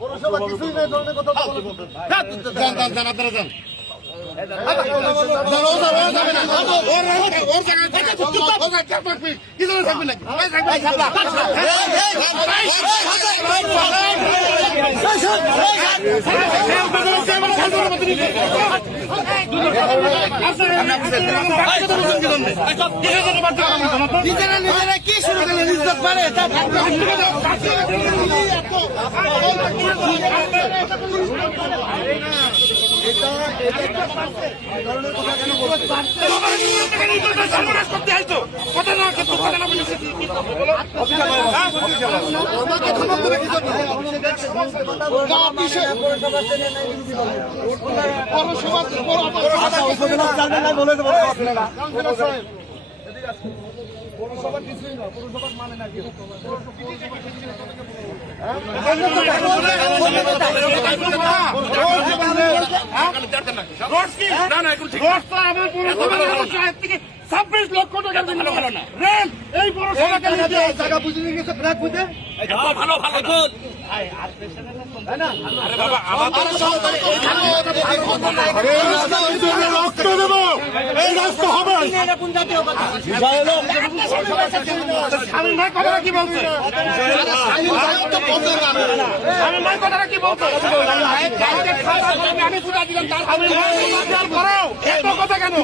পৌরসভা কিছুই নাই, ধরনের কথা বলবেন। নিজেরা কি শুরু করলেন? ইজ্জত পারে পৌরসভা কিছুই না, পৌরসভার মানে না কি থেকে 26 লক্ষ টাকা রেল এই পৌরসভাকে জায়গা বুঝে নিয়ে গেছে, ব্র্যাক বুঝে ভালো ভালো রক্ত দেবো, এই রাস্তা হবে। স্বামীর ভাই কথাটা কি বলছে? কথাটা কি বলছে? আমি পূজা দিলাম, তার পরেও এত কথা কেন?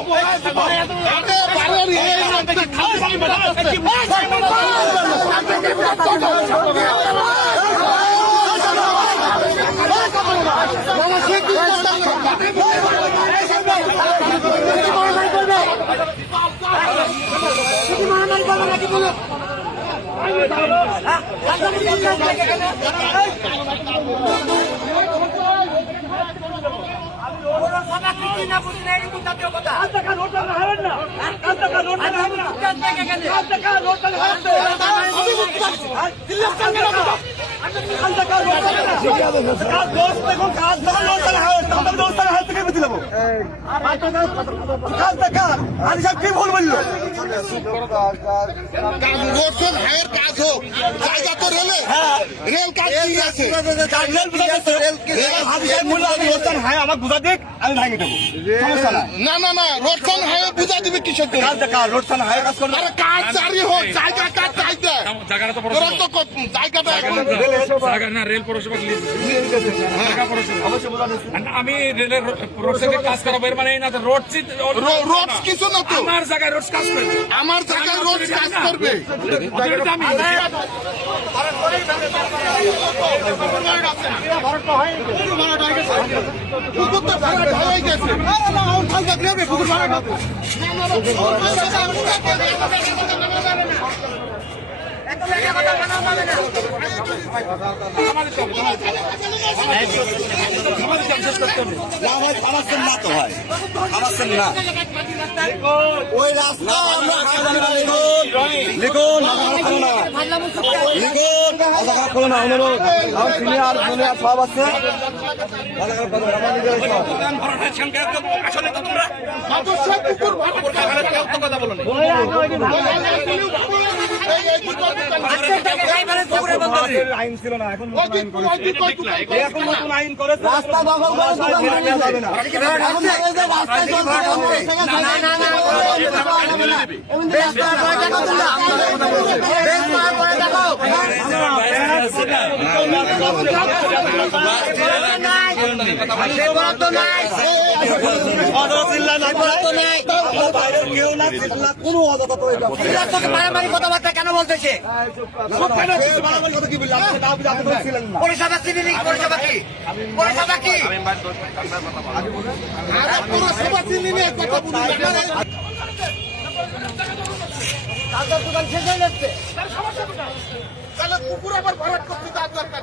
কি ভুল বলল? কাজ হোক, জায়গা তো রেলে, রেল কাজ আছে, আমার বুঝা দিক, আমি ভাঙে দেবো। না না না, রোড খান হাইওয়ে বুঝা দিবে কিসের রোড খান হাইওয়ে কাজ করবে? কাজ জারি হোক, জায়গা কাজ চাইতে জায়গাটা না রেল পৌরসভা আমি রেলের রোড থেকে কাজ করাবো, এর মানে না রোড রোড কিছু না, তো আমার জায়গায় রোড কাজ করবে, আমার জায়গায় রোড কাজ করবে। ওই রাস্তা লিখুন লিখুন অনুরোধ, সিনিয়র জুনিয়র সব আছে। আইন ছিল না, এখন নতুন আইন করে রাস্তা দখল করে কথাবার্তা কেন বলতেছে? পৌরসভা চিনি, পৌরসভা কি পৌরসভা কি পৌরসভা চিনি দোকান শেষ হয়ে যাচ্ছে, তাহলে কুকুর আবার ভরাট করতে তার দরকার।